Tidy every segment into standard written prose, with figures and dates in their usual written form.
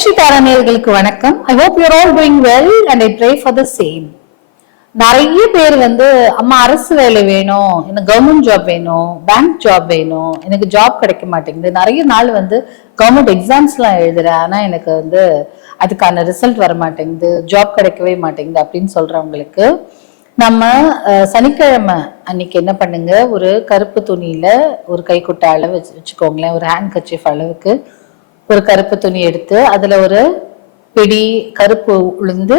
ஸ்ரீ தாராணியர்களுக்கு வணக்கம். I hope you're all doing well and I pray for the same. நிறைய பேர் அம்மா அரசு வேலை வேணும், எனக்கு கவர்மெண்ட் ஜாப் வேணும், பேங்க் ஜாப் வேணும், எனக்கு ஜாப் கிடைக்க மாட்டேங்குது. நிறைய நாள் கவர்மெண்ட் எக்ஸாம்ஸ்லாம் எழுதுறேன், ஆனா எனக்கு அதுக்கான ரிசல்ட் வர மாட்டேங்குது, ஜாப் கிடைக்கவே மாட்டேங்குது அப்படின்னு சொல்றவங்களுக்கு நம்ம சனிக்கிழமை அன்னைக்கு என்ன பண்ணுங்க, ஒரு கருப்பு துணியில ஒரு கைக்குட்டை அளவு வச்சுக்கோங்களேன், ஒரு ஹேண்ட் கர்ச்சீஃப் அளவுக்கு ஒரு கருப்பு துணி எடுத்து அதுல ஒரு பிடி கருப்பு உளுந்து,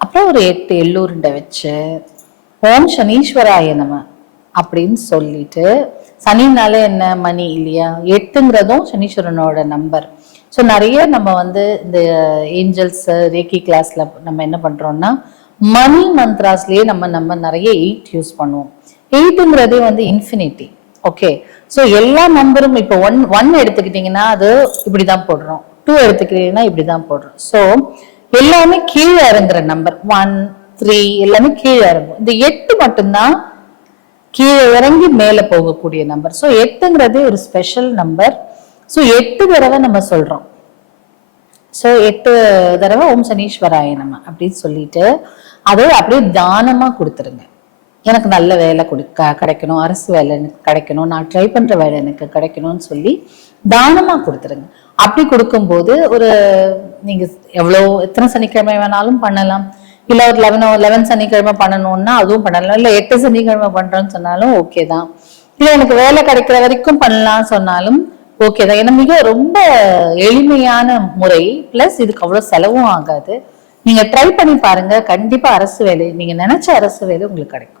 அப்புறம் ஒரு 8 எள்ளுருண்டை வச்சு ஓம் சனீஸ்வராய நம அப்படின்னு சொல்லிட்டு, சனினாலே என்ன மணி இல்லையா, 8ங்கிறதும் சனீஸ்வரனோட நம்பர். ஸோ நிறைய நம்ம இந்த ஏஞ்சல்ஸ் ரேக்கி கிளாஸ்ல நம்ம என்ன பண்றோம்னா, மணி மந்த்ராஸ்லயே நம்ம நிறைய 8 யூஸ் பண்ணுவோம். 8ங்கிறதே இன்ஃபினிட்டி. ஓகே, ஸோ எல்லா நம்பரும் இப்போ ஒன் எடுத்துக்கிட்டீங்கன்னா அது இப்படிதான் போடுறோம், 2 எடுத்துக்கிட்டீங்கன்னா இப்படிதான் போடுறோம். ஸோ எல்லாமே கீழே இறங்குற நம்பர், 1, 3 எல்லாமே கீழே இறங்கும். இந்த 8 மட்டும்தான் கீழே இறங்கி மேல போகக்கூடிய நம்பர். ஸோ 8ங்கிறதே ஒரு ஸ்பெஷல் நம்பர். ஸோ 8 தடவை நம்ம சொல்றோம். ஸோ 8 தடவை ஓம் சனீஸ்வராய நம அப்படின்னு சொல்லிட்டு அதை அப்படியே தானமா கொடுத்துருங்க. எனக்கு நல்ல வேலை கிடைக்கணும், அரசு வேலை எனக்கு கிடைக்கணும், நான் ட்ரை பண்ற வேலை எனக்கு கிடைக்கணும்னு சொல்லி தானமா கொடுத்துருங்க. அப்படி கொடுக்கும்போது நீங்க எத்தனை சனிக்கிழமை வேணாலும் பண்ணலாம். இல்ல ஒரு 11 சனிக்கிழமை பண்ணணும்னா அதுவும் பண்ணலாம். இல்ல 8 சனிக்கிழமை பண்றோம்னு சொன்னாலும் ஓகே தான். இல்ல எனக்கு வேலை கிடைக்கிற வரைக்கும் பண்ணலாம் சொன்னாலும் ஓகே தான். ஏன்னா ரொம்ப எளிமையான முறை, பிளஸ் இதுக்கு அவ்வளவு செலவும் ஆகாது. நீங்க ட்ரை பண்ணி பாருங்க, கண்டிப்பா அரசு வேலை, நீங்க நினைச்ச அரசு வேலை உங்களுக்கு கிடைக்கும்.